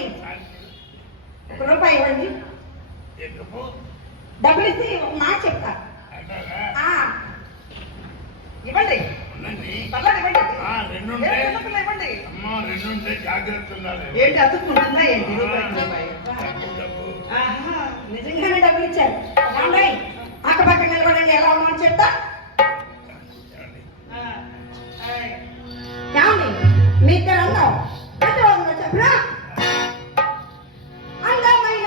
ఏమండి ₹1 ఇవ్వండి. డబ్బులు ఇచ్చి ఒక మాట చెప్తా. ఇవ్వండి రెండుంటే జాగ్రత్త ఉండాలి. ఏంటి అతుక్కుంటుందా ఏంటి? నిజంగానే డబ్బులు ఇచ్చారు. అక్కపక్క నిలబడండి, ఎలా ఉన్నామని చెప్తా. మీ ఇద్దరు అన్నావు చెప్పరా? అందమైన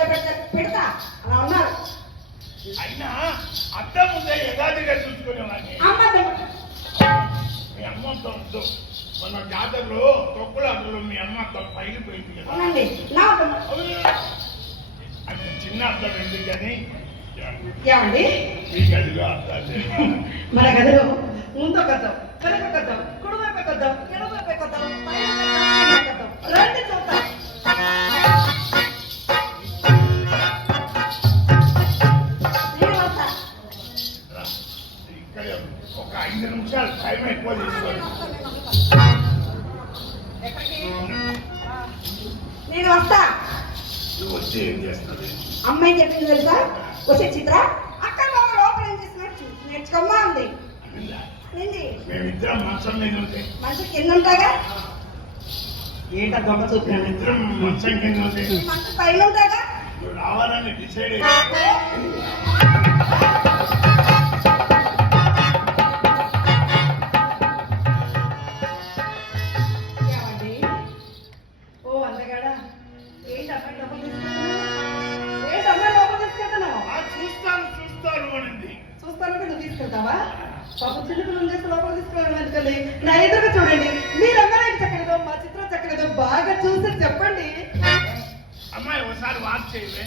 చూసి పెడతా అలా ఉన్నారు. అయినా అద్దం ముందే యథాదిగా చూసుకునేవాడిని. మీ అమ్మతో మన జాతరలో తొక్కులు అందులో మీ అమ్మ పైలిపోయింది కదా. అది చిన్న అద్దం ఎందుకని ఏమండి మీ గదిలో అద్దాలు మన గదిలో ముందు కథం వెనక కథం కుడివైపు కథం ఎడవైపు కథం రండి చూద్దాం. ఒక 5 నిమిషాలు టైం ఎక్కువ తీసుకోండి. నేను వస్తా. వచ్చి ఏం చేస్తుంది? అమ్మాయి చెప్పింది తెలుసా? వచ్చే చిత్ర అక్కడ లోపల ఏం చేస్తున్నట్టు నేర్చుకోమ్మా ఉంది. మేమిద్దరం మంచం మీద ఉంటే మంచం కింద ఉంటాగా. ఏంటా దొంగ చూపినా? ఇద్దరం మంచం కింద ఉంటే మంచం పైన ఉంటాగా. నువ్వు రావాలని డిసైడ్ తీసుకెళ్తావా? పాప చిన్నపిల్లలు చేస్తే లోపల తీసుకోవడం ఎందుకండి? నా ఎదురుగా చూడండి. మీరందరూ చక్కడదో మా చిత్రం చక్కడదో బాగా చూసి చెప్పండి. అమ్మాయి ఒకసారి వాక్ చేయవే.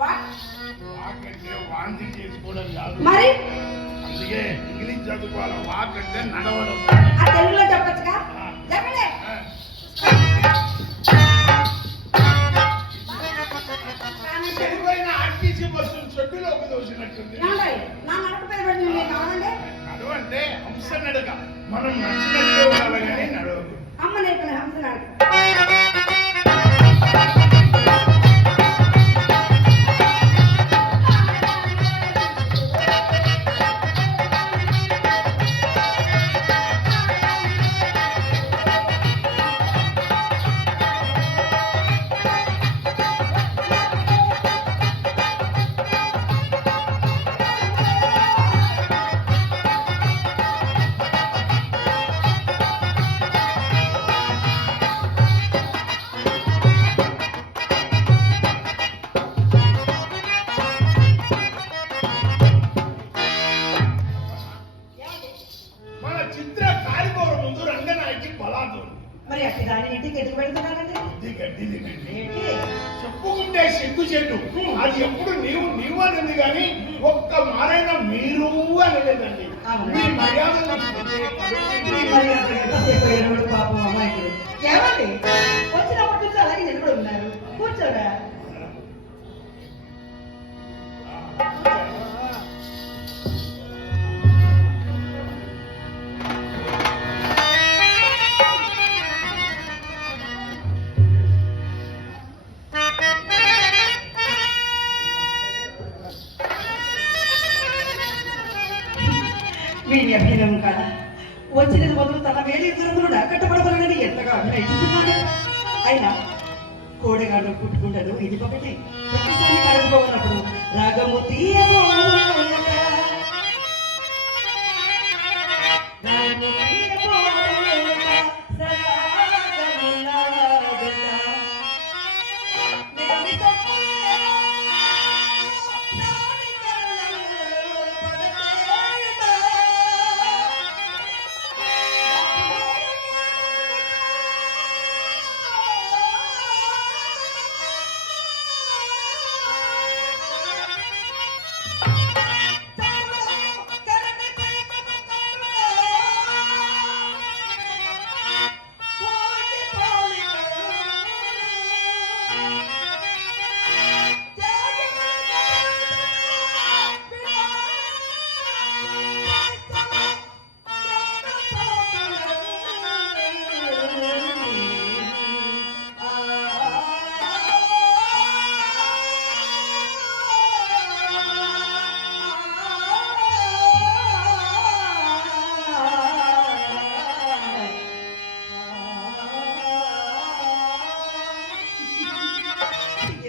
వాక్ అంటే వాంతి చేసుకోవడం కాదు, మరి అందుకే ఇంగ్లీష్ చదువుకోవాలి. వాక్ అంటే నడవడం. తెలుగులో చెప్పచ్చుగా. చెప్పండి. చెట్టులోకి దోసినట్టుంది. నడవ అంటే హంస నడక. మనం నచ్చినట్టు ఉండాలి కానీ నడవదు. అమ్మ నేర్పిన హంస నడక. చెప్పుకుంటే సిగ్గు చెట్టు. అది ఎప్పుడు నీవు అనేది కానీ ఒక్క మారైనా మీరు అనలేదండి. మీ మర్యాద పాపం అమ్మాయికి ఏమండి వచ్చినప్పటి నుంచి అలాగే నిలబడి ఉన్నారు. కూర్చోరా. వీరి అభినయం కాడ వచ్చినది మొదలు తన వేలి దురములు కట్టబడబలని ఎంతగా అభినయిస్తున్నాడు. అయినా కోడెగాడు పుట్టుకుంటాడు ఇది ఒకటి ప్రతిసారి కడుపుకోనప్పుడు రాగము తీయబోలట, రాగము తీయబోలట, సరాగములాగట. నిగమి తప్పులేమో నాని కళ్ళల్లో పడతేట.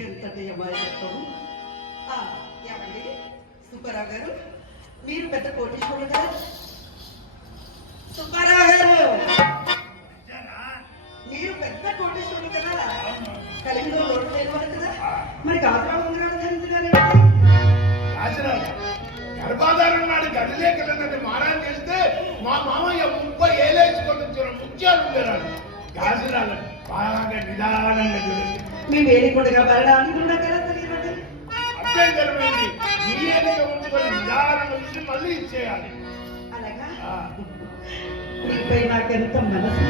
ఎంతటి అమాయకత్వము. ఏమండి సుబ్బారావు గారు, మీరు పెద్ద కోటీశ్వరుడు కదా. సుబ్బారావు గారు, మీరు పెద్ద కోటీశ్వరుడు కదా. కలిగిలో లోటు లేనివారు కదా. మరి గాజురావు ఉంగరాలు ధరించినారు. రాజరాజు గర్భాధారం నాడు గదిలేకలన్నది మారాన్ చేస్తే మా మామయ్య 30 ఏళ్ళేసుకొని వచ్చిన ముత్యాలు ఉండేరాడు. గాజురాలు బాగా నిదానంగా చూడండి. మీ వేలికొండగా బలడానికి కూడా కదా తెలియదండి. అభ్యంతరమైంది మీ ఏలిక ఉంచుకొని నిదానం వచ్చి మళ్ళీ ఇచ్చేయాలి. అలాగా ఆ. మీపై నాకెంత మనసు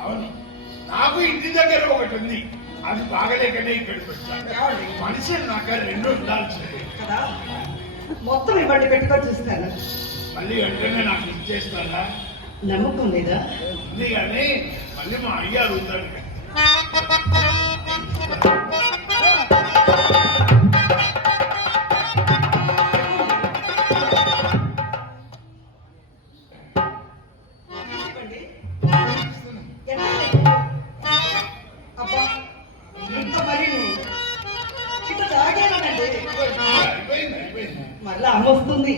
అవును, నాకు ఇంటి దగ్గర ఒకటి ఉంది, అది బాగలేకనే ఇక్కడికి వచ్చాను. మనిషి నాకు 2 ఉండాల్సింది కదా. మొత్తం ఇవ్వండి, పెట్టుకొని చూస్తాను. మళ్ళీ వెంటనే నాకు ఇచ్చేస్తారా? నమ్మకం లేదా? ఉంది కానీ మళ్ళీ మా అయ్య అడుగుతాడు. అయిపోయింది. మళ్ళా అమ్మ వస్తుంది.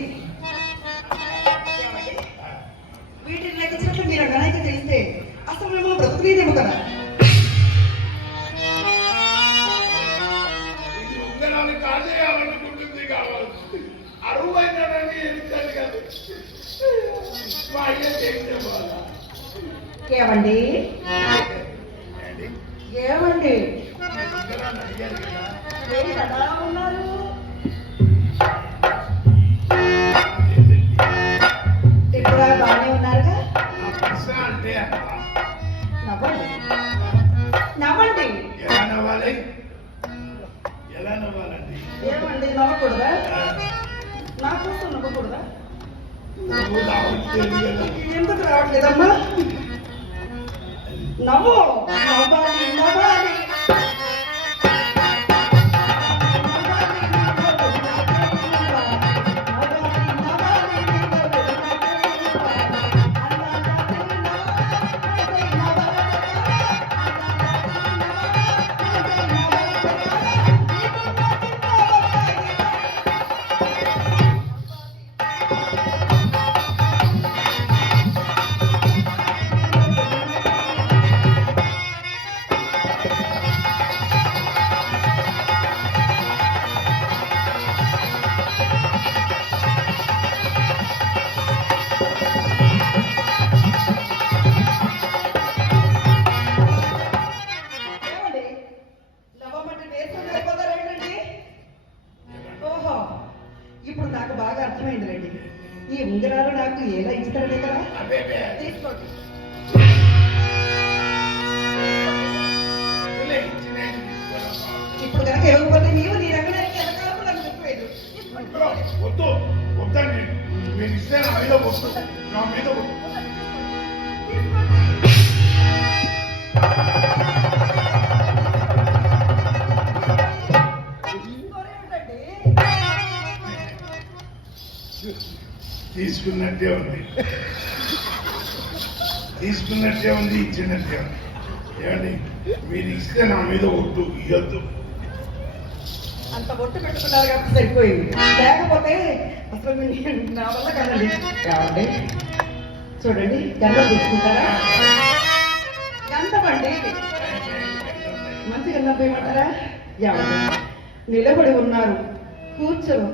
వీటిని లెక్కించినట్లు మీరు గణాయిక తెలిస్తే అసలు మిమ్మల్ని బ్రతుకునేదేమో కదా. ఇది ఉంగరాన్ని కాజేయాలనుకుంటుంది కావచ్చు. అరువైనాడని ఎన్నికలు కాదు. మా అయ్య చేసేవాళ్ళ. ఏమండి ఏమండి ఉంగరాన్ని అడిగారు కదా. మీరు ఎలా ఉన్నారు? ఇప్పుడు బాగానే ఉన్నారుగా? ఆ ప్రశ్న అంటే నవ్వండి నవ్వండి. ఎలా నవ్వాలి? ఎలా నవ్వాలండి? ఏమండి నవ్వకూడదా? నా కోసం నవ్వకూడదా? నువ్వు రావట్లేదు కదా. ఎందుకు రావట్లేదమ్మా? నవ్వు నవ్వాలి నవ్వాలి. ఓహో ఇప్పుడు నాకు బాగా అర్థమైంది రండి. ఈ ఉంగరాలు నాకు ఎలా ఇస్తారనే కదా. అదే తీసుకోండి. ఇప్పుడు కనుక ఇవ్వకపోతే నీవు నీ రంగనానికి ఎలకాలకు నాకు చెప్పలేదు. వద్దు వద్దండి. మీరు ఇస్తే నా మీద వద్దు. నా మీద వద్దు. తీసుకున్నట్టే ఉంది. ఇచ్చినట్టే ఉంది. ఏమండి మీరు ఇస్తే నా మీద వద్దు, ఇవ్వద్దు. అంత ఒట్టు పెట్టుకున్నారు కాబట్టి సరిపోయింది. లేకపోతే అసలు నా వల్ల కదండి. కావండి చూడండి గంధం చూసుకుంటారా? గంధమండి మంచి గంధం పోయమంటారా? ఏమండి నిలబడి ఉన్నారు, కూర్చోరు.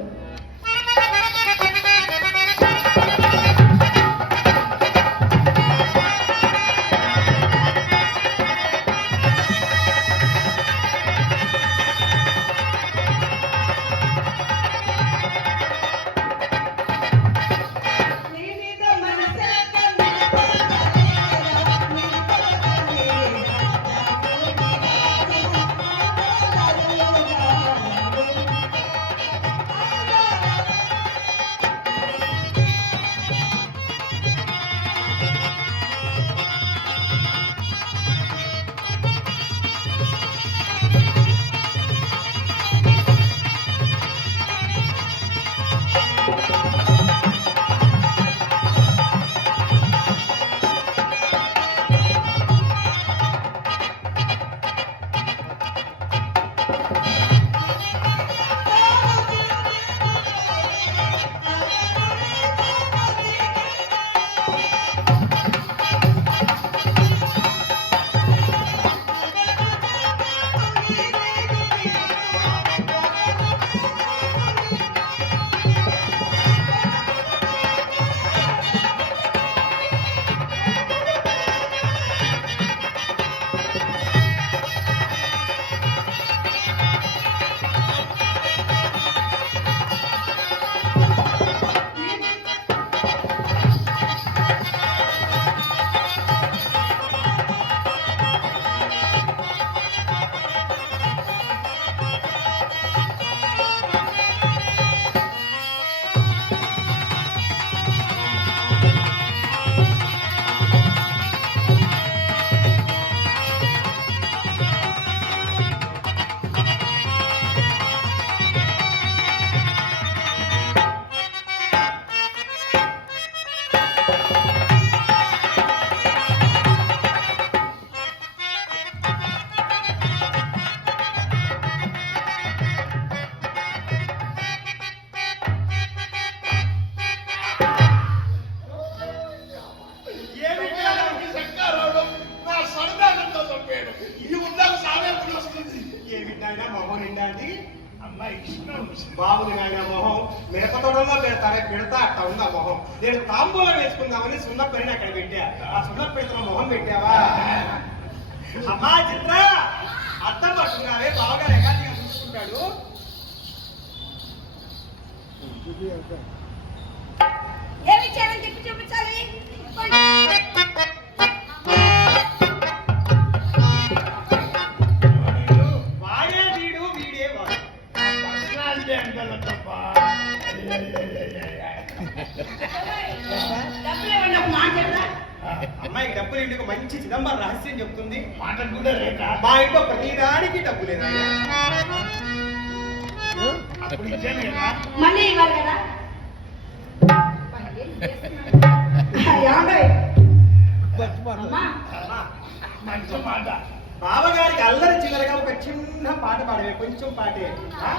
నాయన మొహం నిండాది అమ్మాయి ఇష్టం బాబుని నాయన మొహం మిరప తోటలో పెడతా అట్ట ఉందా మొహం నేను తాంబూలం వేసుకుందామని సున్న పెరిని అక్కడ పెట్టా ఆ సున్న పెడుతున్న మొహం పెట్టావా అమ్మా చిత్ర అర్థం పట్టుకున్నావే బావగారు ఎకాదిగా చూసుకుంటాడు ఏమి చేయాలని చెప్పి చూపించాలి వాడే వీడు వీడే వాడు పర్సనాలిటీ అంటారు తప్ప డబ్బులు ఇవ్వండి ఒక మాట చెప్తా అమ్మాయికి డబ్బులు ఇంటికి మంచి చిదంబరం రహస్యం చెప్తుంది మాటకు కూడా రేటా మా ఇంట్లో ప్రతిదానికి డబ్బు లేదయ్యా అప్పుడు ఇచ్చాను కదా మళ్ళీ ఇవ్వాలి కదా ఏమంటారు అమ్మా అమ్మా, మంచి మాట బావగారికి అల్లరి చిల్లరగా ఒక చిన్న పాట పాడవే కొంచెం పాటే ఆ?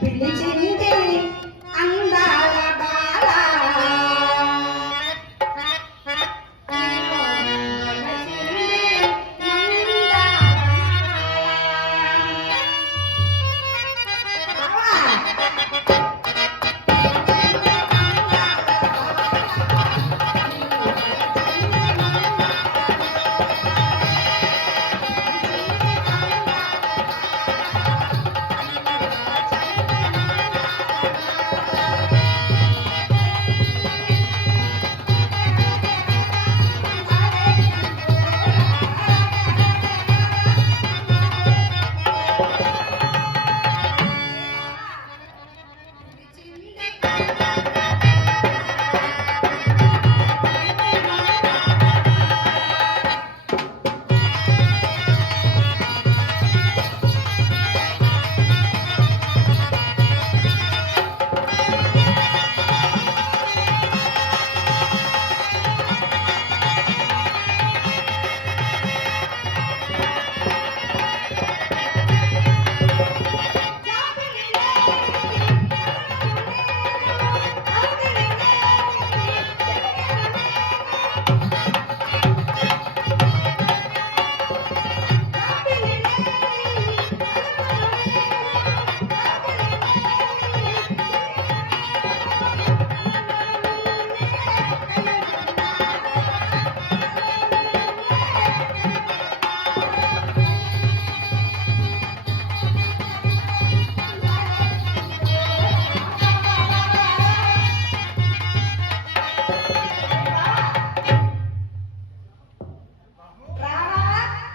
పిలిచింది అందాల బాల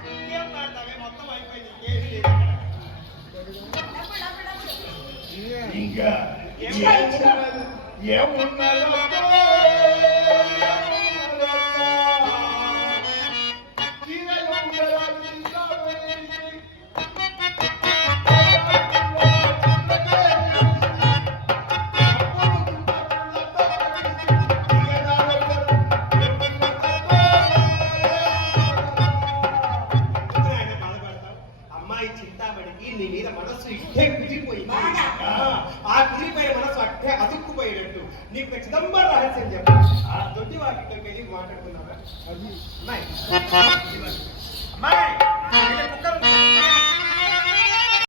ఇంకేం పాడతావే మొత్తం అయిపోయింది ఇంకేమీ లేదు అక్కడ. ఇంకా ఏమున్నదో ఎందుకు ఆయన బాధపడతావు? అమ్మాయి చింతామణికి నీ మీద మనస్సు ఇట్టే కుదిరిపోయింది బాగా. ఆ కుదిరిపోయిన మనసు అట్టే అతుక్కుపోయేటట్టు నీకు ఒక చిదంబర రహస్యం చెప్పు ఆ దొడ్డి వాకిట్లోకి వెళ్ళి మాట్లాడుకున్నావా అమ్మాయి అమ్మాయి వీళ్ళ కుక్కలు